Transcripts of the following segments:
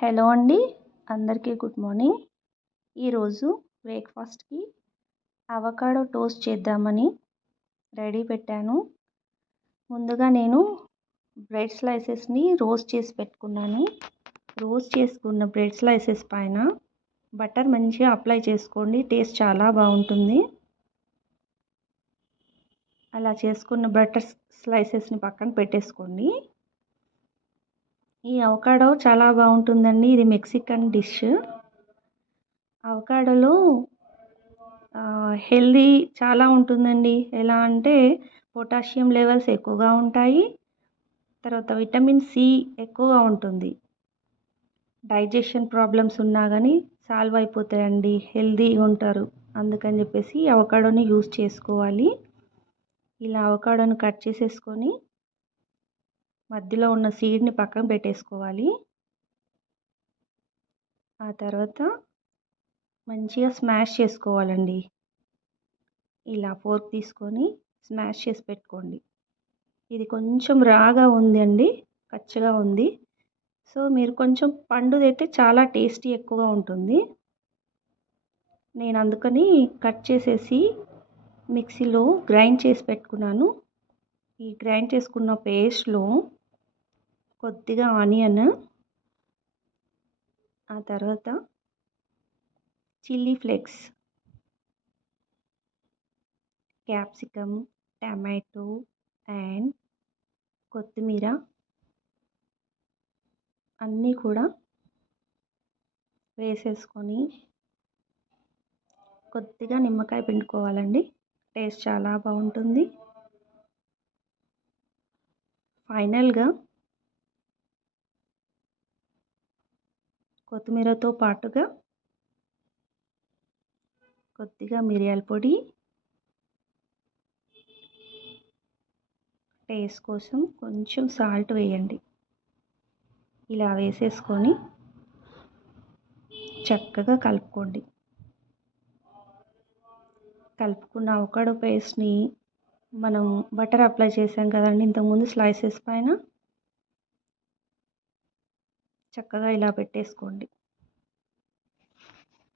Hello అండి, అందరికీ good morning. ఈరోజు బ్రేక్ఫాస్ట్కి అవకాడో టోస్ట్ చేద్దామని రెడీ పెట్టాను. ముందుగా నేను బ్రెడ్ స్లైసెస్ని రోస్ట్ చేసి పెట్టుకున్నాను. రోస్ట్ చేసుకున్న బ్రెడ్ స్లైసెస్ పైన బటర్ మంచిగా అప్లై చేసుకోండి, టేస్ట్ చాలా బాగుంటుంది. అలా చేసుకున్న బటర్ స్లైసెస్ని పక్కన పెట్టేసుకోండి. ఈ అవకాడో చాలా బాగుంటుందండి. ఇది మెక్సికన్ డిష్. అవకాడోలో హెల్దీ చాలా ఉంటుందండి. ఎలా అంటే పొటాషియం లెవెల్స్ ఎక్కువగా ఉంటాయి, తర్వాత విటమిన్ సి ఎక్కువగా ఉంటుంది. డైజెషన్ ప్రాబ్లమ్స్ ఉన్నా కానీ సాల్వ్ అయిపోతాయండి, హెల్దీగా ఉంటారు. అందుకని చెప్పేసి అవకాడోని యూస్ చేసుకోవాలి. ఇలా అవకాడోని కట్ చేసేసుకొని మధ్యలో ఉన్న సీడ్ని పక్కన పెట్టేసుకోవాలి. ఆ తర్వాత మంచిగా స్మాష్ చేసుకోవాలండి. ఇలా ఫోర్క్ తీసుకొని స్మాష్ చేసి పెట్టుకోండి. ఇది కొంచెం రాగా ఉంది అండి, కచ్చగా ఉంది. సో మీరు కొంచెం పండుదైతే చాలా టేస్టీ ఎక్కువగా ఉంటుంది. నేను అందుకని కట్ చేసేసి మిక్సీలో గ్రైండ్ చేసి పెట్టుకున్నాను. ఈ గ్రైండ్ చేసుకున్న పేస్ట్లో కొద్దిగా ఆనియన్, ఆ తర్వాత chilli flakes, capsicum, tomato and కొత్తిమీర అన్నీ కూడా వేసేసుకొని కొద్దిగా నిమ్మకాయ పిండుకోవాలండి. టేస్ట్ చాలా బాగుంటుంది. ఫైనల్గా కొత్తిమీరతో పాటుగా కొద్దిగా మిరియాల పొడి, టేస్ట్ కోసం కొంచెం సాల్ట్ వేయండి. ఇలా వేసేసుకొని చక్కగా కలుపుకోండి. కలుపుకున్న అవకాడో పేస్ట్ని మనం బటర్ అప్లై చేసాం కదండి ఇంతకుముందు స్లైసెస్ పైన, చక్కగా ఇలా పెట్టేసుకోండి.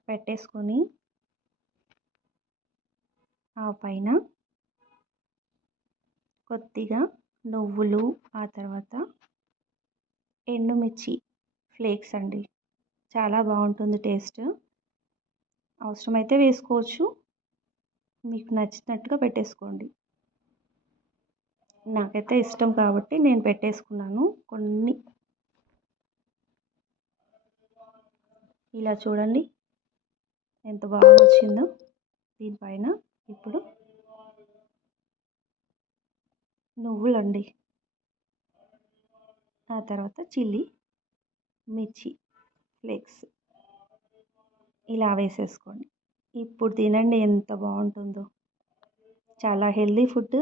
పెట్టేసుకొని ఆ పైన కొద్దిగా నువ్వులు, ఆ తర్వాత ఎండుమిర్చి ఫ్లేక్స్ అండి, చాలా బాగుంటుంది టేస్ట్. అవసరమైతే వేసుకోవచ్చు, మీకు నచ్చినట్టుగా పెట్టేసుకోండి. నాకైతే ఇష్టం కాబట్టి నేను పెట్టేసుకున్నాను కొన్ని. ఇలా చూడండి ఎంత బాగా వచ్చిందో. దీనిపైన ఇప్పుడు నువ్వులండి, ఆ తర్వాత చిల్లీ మిర్చి ఫ్లేక్స్ ఇలా వేసేసుకోండి. ఇప్పుడు తినండి ఎంత బాగుంటుందో. చాలా హెల్దీ ఫుడ్,